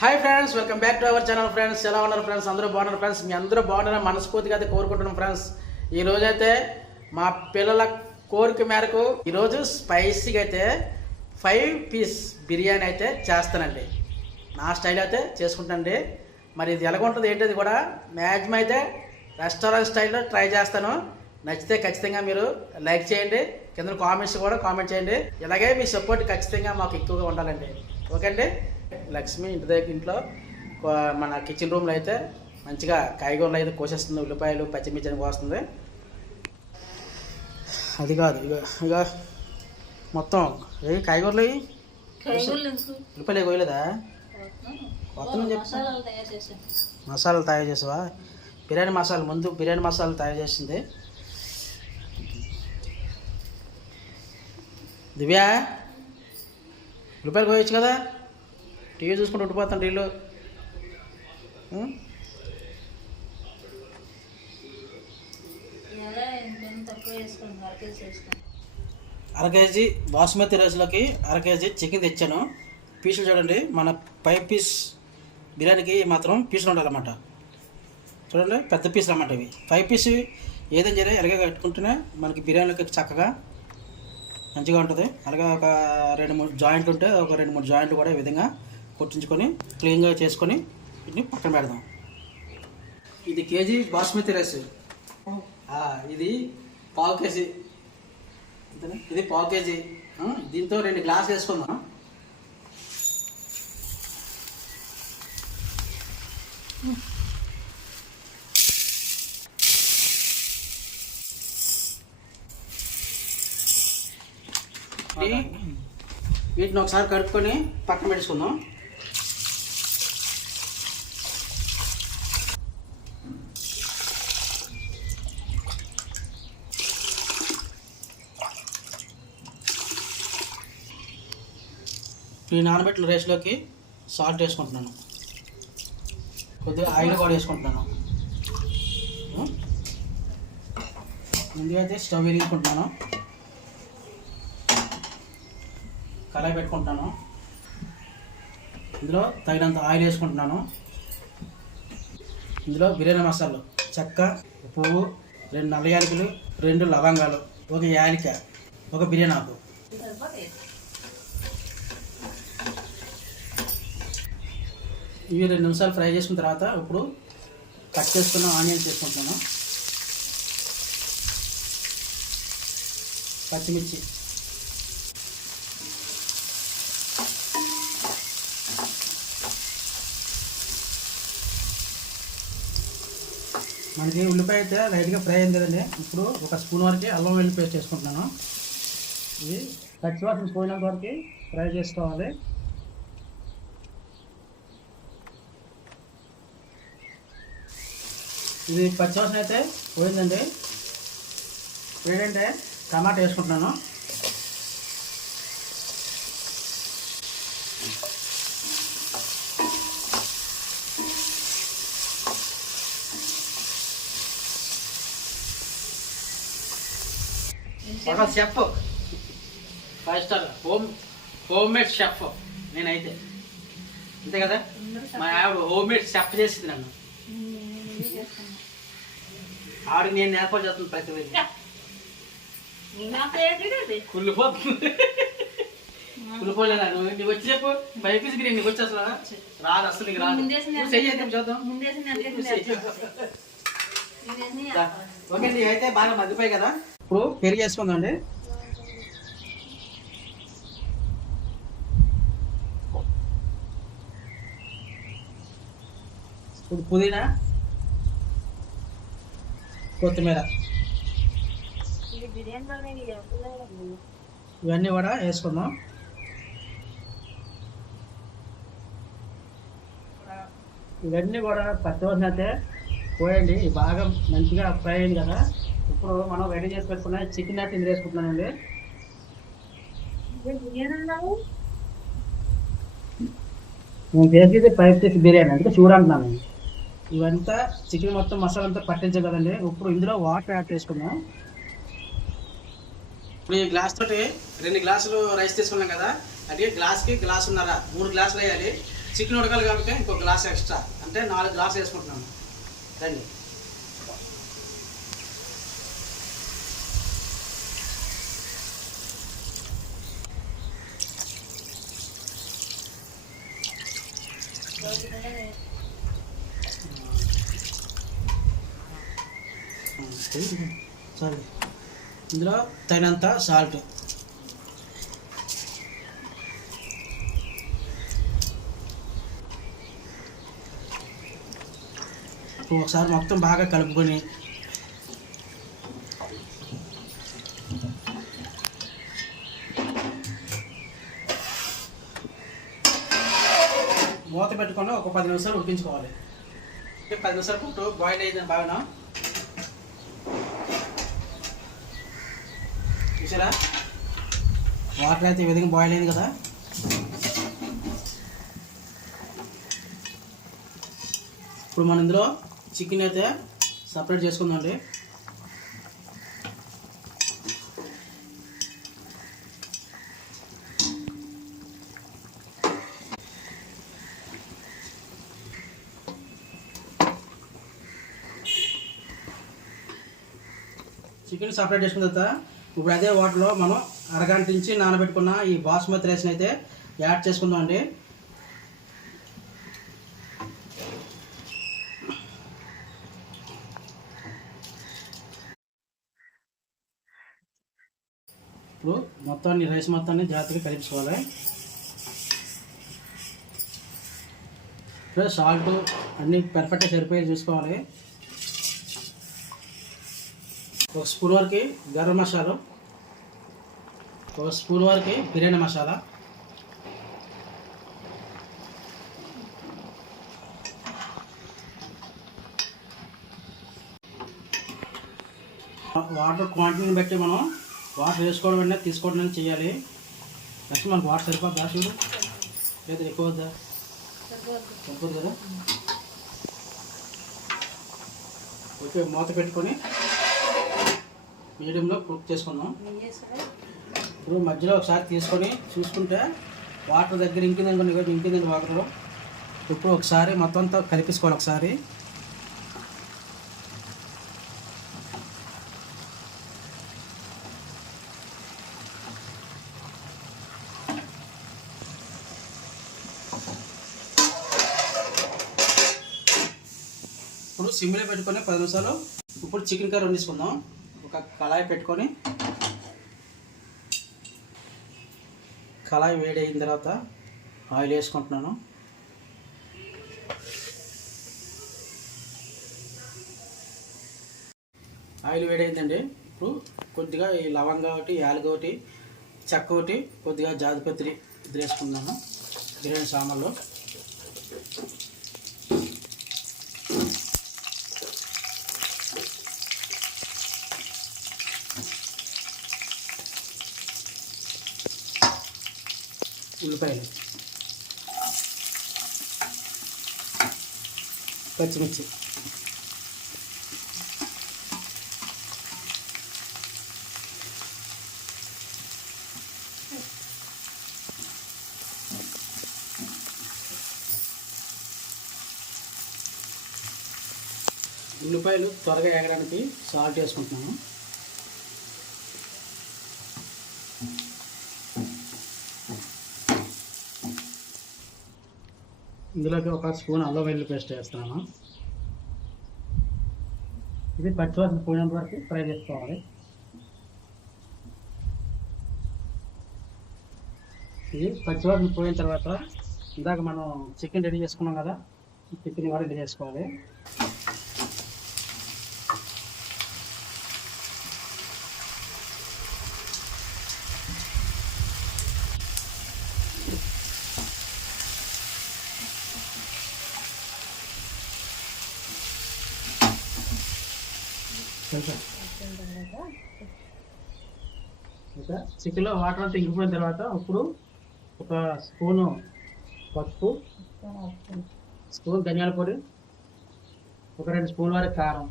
Hi friends welcome back to our channel friends ఎలా ఉన్నారు friends అందరూ బాగున్నారు ఫ్రెండ్స్ మీ అందరూ బాగున్నారని మనస్ఫూర్తిగా అయితే కోరుకుంటున్నాం ఫ్రెండ్స్ ఈ రోజైతే మా పిల్లల కోరిక మేరకు ఈరోజు స్పైసీగా అయితే ఫైవ్ పీస్ బిర్యానీ అయితే చేస్తానండి. నా స్టైల్ అయితే చేసుకుంటానండి. మరి ఇది ఎలా ఉంటుంది ఏంటది కూడా మ్యాక్సిమం అయితే రెస్టారెంట్ స్టైల్లో ట్రై చేస్తాను. నచ్చితే ఖచ్చితంగా మీరు లైక్ చేయండి. కింద కామెంట్స్ కూడా కామెంట్ చేయండి. ఇలాగే మీ సపోర్ట్ ఖచ్చితంగా మాకు ఎక్కువగా ఉండాలండి. ఓకే అండి? లక్ష్మి ఇంటి దగ్గర ఇంట్లో మన కిచెన్ రూమ్లో అయితే మంచిగా కాయగూరలు అయితే కోసేస్తుంది ఉల్లిపాయలు పచ్చిమిర్చి అని కోస్తుంది. అది కాదు ఇక ఇక మొత్తం ఏ కాయగూరలు? ఉల్లిపాయలు కోయలేదా? కొత్త చెప్పు. మసాలాలు తయారు చేసావా? బిర్యానీ మసాలా ముందు బిర్యానీ మసాలా తయారు చేసింది. దివ్య రూపాయలు కోయచ్చు కదా? టీవీ చూసుకుంటూ ఉండిపోతాను వేసుకోండి అర కేజీ బాస్మతి రైస్లోకి అర కేజీ చికెన్ తెచ్చాను. పీసులు చూడండి మన ఫైవ్ పీస్ బిర్యానీకి మాత్రం పీసులు ఉండాలన్నమాట. చూడండి పెద్ద పీసులు అన్నమాట ఇవి. ఫైవ్ పీస్ ఏదైనా సరే ఎలాగే కట్టుకుంటేనే మనకి బిర్యానీలోకి చక్కగా మంచిగా ఉంటుంది. అలాగే ఒక రెండు మూడు జాయింట్ ఉంటే ఒక రెండు మూడు జాయింట్ కూడా ఈ విధంగా కొట్టించుకొని క్లీన్గా చేసుకొని వీటిని పక్కన పెడదాం. ఇది కేజీ బాస్మతి రైస్. ఆ, ఇది పావు కేజీ? ఇది పావు కేజీ. ఆ, దీంతో రెండు గ్లాసులు వేసుకుందాం. వీటిని ఒకసారి కడుక్కొని పక్కన పెట్టుకుందాం. ఈ నానబెట్టిన రైస్లోకి సాల్ట్ వేసుకుంటున్నాను. కొద్దిగా ఆయిల్ కూడా వేసుకుంటున్నాను. ముందుగా అయితే స్టవ్ వెలిగించుకుంటున్నాను. కళాయి పెట్టుకుంటున్నాను. ఇందులో తగినంత ఆయిల్ వేసుకుంటున్నాను. ఇందులో బిర్యానీ మసాలాలు చెక్క పువ్వు రెండు నల్ల యాలకులు రెండు లవంగాలు ఒక యాలిక ఒక బిర్యానీ ఆకు. ఇవి రెండు నిమిషాలు ఫ్రై చేసిన తర్వాత ఇప్పుడు కట్ చేసుకున్న ఆనియన్స్ వేసుకుంటున్నాను. పచ్చిమిర్చి. మనకి ఉల్లిపాయ అయితే లైట్గా ఫ్రై అయింది కదండి. ఇప్పుడు ఒక స్పూన్ వరకు అల్లం వెల్లి పేస్ట్ వేసుకుంటున్నాను. ఇది పచ్చివాసన పోయినంత వరకు ఫ్రై చేసుకోవాలి. ఇది పచ్చివాసన అయితే పోయిందండి. ఏంటంటే టమాటా వేసుకుంటున్నాను. ఒక chef five star home homemade chef నేనైతే. అంతే కదా? మా ఆవిడ హోమ్ మేడ్ షెఫ్ చేసింది నన్ను. ఆవిడ నేను నేర్పాటు చేస్తుంది ప్రతి అది? కుళ్ళిపోతుంది. కుళ్ళిపోలేదా నువ్వు నీకు వచ్చి చెప్పు. ఫైవ్ పీస్ బిర్యానీ నీకు వచ్చి అసలు. రాదు అసలు నీకు రాదు. చెయ్యి చూద్దాం. ఓకే అయితే బాగా మగ్గిపోయి కదా. ఇప్పుడు పెరిగి వేసుకుందాం అండి ఇప్పుడు పుదీనా. కొత్తిమీర. ఇవన్నీ కూడా వేసుకుందాం. ఇవన్నీ కూడా పచ్చివాసన అయితే పోయండి బాగా మంచిగా ఫ్రై అయింది కదా. ఇప్పుడు మనం రెడీ చేసి పెట్టుకున్న చికెన్ అయితే ఇందులో వేసుకుంటున్నానండి. నేను చేసేది ఫైవ్ పీస్ బిర్యానీ. అంటే చూడంటున్నాను ఇవంతా చికెన్ మొత్తం మసాలా అంతా పట్టించాం కదండి. ఇప్పుడు ఇందులో వాటర్ యాడ్ చేసుకుందాం. ఇప్పుడు ఈ గ్లాస్ తోటి రెండు గ్లాసులు రైస్ తీసుకున్నాం కదా అంటే గ్లాస్కి గ్లాసున్నర మూడు గ్లాసులు వేయాలి. చికెన్ ఉడకాలి కాబట్టి ఇంకో గ్లాస్ ఎక్స్ట్రా అంటే నాలుగు గ్లాస్ వేసుకుంటున్నాను రండి. సారీ. ఇందులో తగినంత సాల్ట్ ఒకసారి మొత్తం బాగా కలుపుకొని మూత పెట్టుకొని ఒక పది నిమిషాలు ఉడికించుకోవాలి. అంటే పది నిమిషాలు పుట్టు బాయిల్ అయిందని బాగా చూసారా? వాటర్ అయితే ఈ విధంగా బాయిల్ అయింది కదా. ఇప్పుడు మనం ఇందులో చికెన్ అయితే సపరేట్ చేసుకుందామండి చికెన్ సపరేట్ చేసుకున్న తర్వాత ఇప్పుడు అదే వాటర్లో మనం అరగంట నుంచి నానబెట్టుకున్న ఈ బాస్మతి రైస్ని అయితే యాడ్ చేసుకుందాం అండి. ఇప్పుడు మొత్తాన్ని రైస్ మొత్తాన్ని జాగ్రత్తగా కలిపించుకోవాలి ఇప్పుడు సాల్ట్ అన్నీ పర్ఫెక్ట్గా సరిపోయి చూసుకోవాలి. ఒక స్పూన్ వరకు గరం మసాలా. ఒక స్పూన్ వరకు బిర్యానీ మసాలా. వాటర్ క్వాంటిటీని బట్టి మనం వాటర్ వేసుకోవడం వెంటనే తీసుకోవడం అనేది చేయాలి. నెక్స్ట్ మనకు వాటర్ సరిపోద్దా చూడు. లేదా ఎక్కువ వద్దా? సరిపోదు కదా? ఓకే మూత పెట్టుకొని మీడియంలో కుక్ చేసుకుందాం. ఇప్పుడు మధ్యలో ఒకసారి తీసుకొని చూసుకుంటే వాటర్ దగ్గర ఇంకిందని కొన్ని ఇంకిందని వాటర్ ఇప్పుడు ఒకసారి మొత్తం అంతా కలిపేసుకోవాలి ఒకసారి. ఇప్పుడు సిమ్లో పెట్టుకొని పది నిమిషాలు. ఇప్పుడు చికెన్ కర్రీ వండించుకుందాం ఒక కళాయి పెట్టుకొని కళాయి వేడి అయిన తర్వాత ఆయిల్ వేసుకుంటున్నాను. ఆయిల్ వేడైందండి ఇప్పుడు కొద్దిగా ఈ లవంగా ఒకటి యాలగ ఒకటి చెక్క ఒకటి కొద్దిగా జాజిపత్రి ఇది వేసుకుందాము. బిర్యానీ సామాన్లో. ఉల్లిపాయలు. పచ్చిమిర్చి. ఉల్లిపాయలు త్వరగా ఎగడానికి సాల్ట్ వేసుకుంటున్నాము ఇందులోకి ఒక స్పూన్ అల్లం వెల్లుల్లి పేస్ట్ వేస్తున్నాను. ఇది పచ్చివాసన పోయినంత వరకు ఫ్రై చేసుకోవాలి. ఇది పచ్చివాసన పోయిన తర్వాత ఇందాక మనం చికెన్ రెడీ చేసుకున్నాం కదా చికెన్ కూడా రెడీ చేసుకోవాలి. చికెన్లో వాటర్ అంతా ఇంకిపోయిన తర్వాత ఇప్పుడు ఒక స్పూను పసుపు స్పూన్. ధనియాల పొడి ఒక రెండు స్పూన్ వరకు కారం.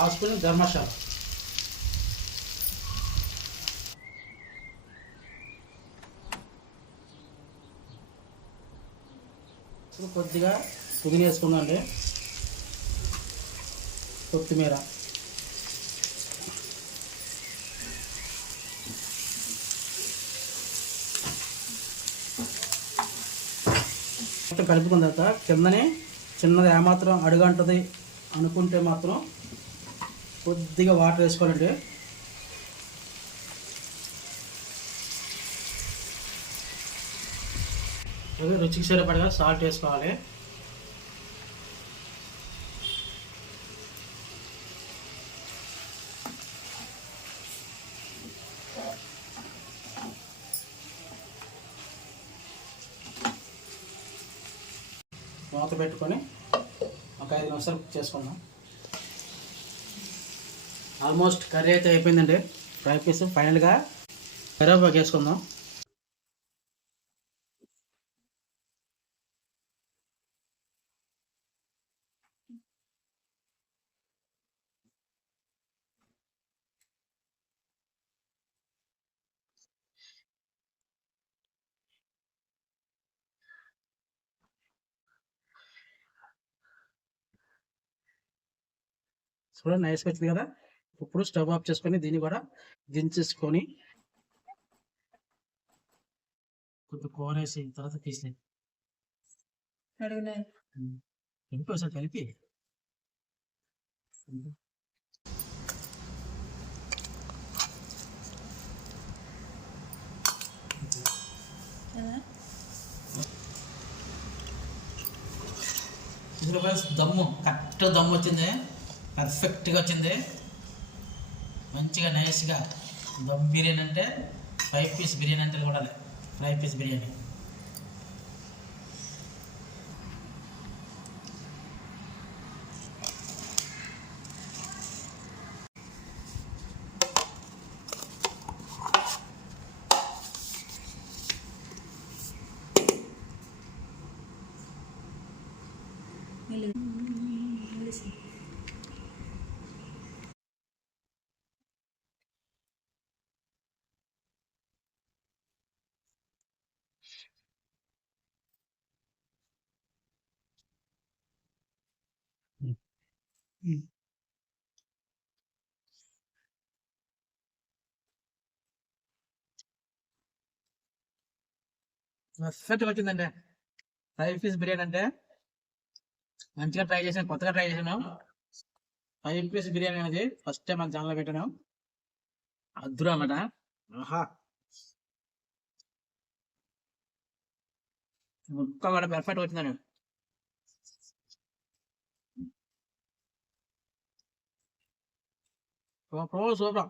హాస్పిటల్ ధర్మశాల ఇప్పుడు కొద్దిగా పుదీన వేసుకుందండి కొత్తిమీర. కలుపుకున్న తర్వాత కిందనే చిన్నది ఏమాత్రం అడుగంటది అనుకుంటే మాత్రం కొద్దిగా వాటర్ వేసుకోవాలండి అలాగే రుచికి సరిపడగా సాల్ట్ వేసుకోవాలి. మూత పెట్టుకొని ఒక ఐదు నిమిషాలు కుక్ చేసుకుందాం. ఆల్మోస్ట్ కర్రీ అయితే అయిపోయిందండి. ఫ్రై పీస్ ఫైనల్గా కరివేపాకు వేసుకుందాం. చూడండి నైస్గా వచ్చింది కదా. ఇప్పుడు స్టవ్ ఆఫ్ చేసుకొని దీన్ని కూడా దించేసుకొని కొద్దిగా కూర వేసి తర్వాత తీసినాయి కలిపి. ఒకసారి కలిపి ఇందులో దమ్ము. కరెక్ట్ దమ్ము వచ్చింది. పర్ఫెక్ట్గా వచ్చింది. మంచిగా నైస్గా దమ్ బిర్యానీ అంటే ఫైవ్ పీస్ బిర్యానీ అంటే కూడా ఫ్రై పీస్ బిర్యానీ. పర్ఫెక్ట్గా వచ్చిందండి ఫైవ్ పీస్ బిర్యానీ అంటే మంచిగా ట్రై చేసాను కొత్తగా ట్రై చేశాను. ఫైవ్ పీస్ బిర్యానీ అనేది ఫస్ట్ టైం మన ఛానల్లో పెట్టాను. అద్దురా అన్నమాట. ఆహా. ముక్క కూడా పర్ఫెక్ట్ వచ్చిందండి సూపర్ సూపర్